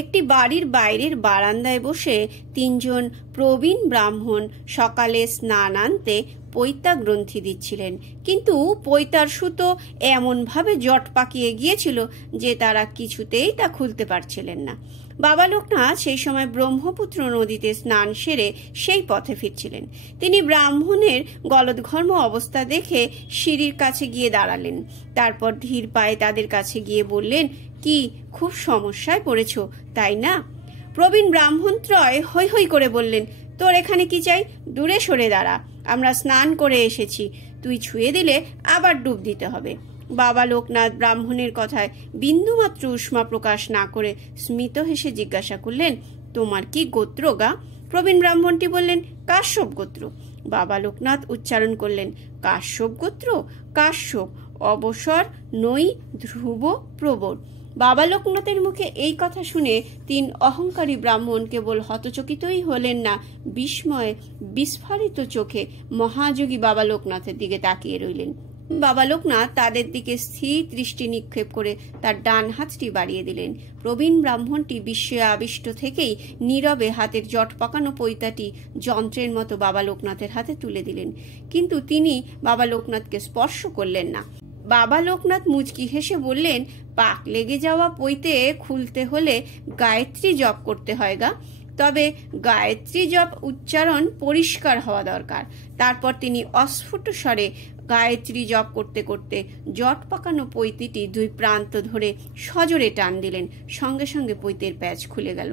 একটি বাড়ির বাইরের বারান্দায় বসে তিনজন প্রবীণ ব্রাহ্মণ সকালে স্নান আনতে পৈতা গ্রন্থি দিচ্ছিলেন, কিন্তু পৈতার সুতো এমনভাবে জট পাকিয়ে গিয়েছিল যে তারা কিছুতেই তা খুলতে পারছিলেন না। বাবা লোকনাথ সেই সময় ব্রহ্মপুত্র নদীতে স্নান সেরে সেই পথে ফিরছিলেন। তিনি ব্রাহ্মণের গলদঘর্ম অবস্থা দেখে সিঁড়ির কাছে গিয়ে দাঁড়ালেন। তারপর ধীর পায়ে তাদের কাছে গিয়ে বললেন, কি খুব সমস্যায় পড়েছ, তাই না? প্রবীণ ব্রাহ্মণত্রয় হৈ হৈ করে বললেন, তোর এখানে কি চাই? দূরে সরে দাঁড়া, আমরা স্নান করে এসেছি, তুই ছুঁয়ে দিলে আবার ডুব দিতে হবে। বাবা লোকনাথ ব্রাহ্মণের কথায় বিন্দুমাত্র উষ্মা প্রকাশ না করে স্মিত হেসে জিজ্ঞাসা করলেন, তোমার কি গোত্র গা? প্রবীণ ব্রাহ্মণটি বললেন, কাশ্যপ গোত্র। বাবা লোকনাথ উচ্চারণ করলেন, কাশ্যপ গোত্র? কাশ্যপ, অবসর, নই, ধ্রুব, প্রবর। বাবা লোকনাথের মুখে এই কথা শুনে তিন অহংকারী ব্রাহ্মণ কেবল হতচকিতই হলেন না, বিস্ময়ে বিস্ফারিত চোখে মহাযোগী বাবা লোকনাথের দিকে তাকিয়ে রইলেন। বাবা লোকনাথ তাদের দিকে স্থির দৃষ্টি নিক্ষেপ করে তার ডান হাতটি বাড়িয়ে দিলেন। প্রবীণ ব্রাহ্মণটি বিস্ময়ে আবিষ্ট থেকেই নীরবে হাতের জট পাকানো পৈতাটি যন্ত্রের মতো বাবা লোকনাথের হাতে তুলে দিলেন, কিন্তু তিনি বাবা লোকনাথকে স্পর্শ করলেন না। বাবা লোকনাথ মুচকি হেসে বললেন, পাক লেগে যাওয়া পৈতে খুলতে হলে গায়ত্রী জপ করতে হয় গা, তবে গায়ত্রী জপ উচ্চারণ পরিষ্কার হওয়া দরকার। তারপর তিনি অস্ফুট স্বরে গায়ত্রী জপ করতে করতে জট পাকানো পৈতিটি দুই প্রান্ত ধরে সজোরে টান দিলেন। সঙ্গে সঙ্গে পৈতের প্যাচ খুলে গেল।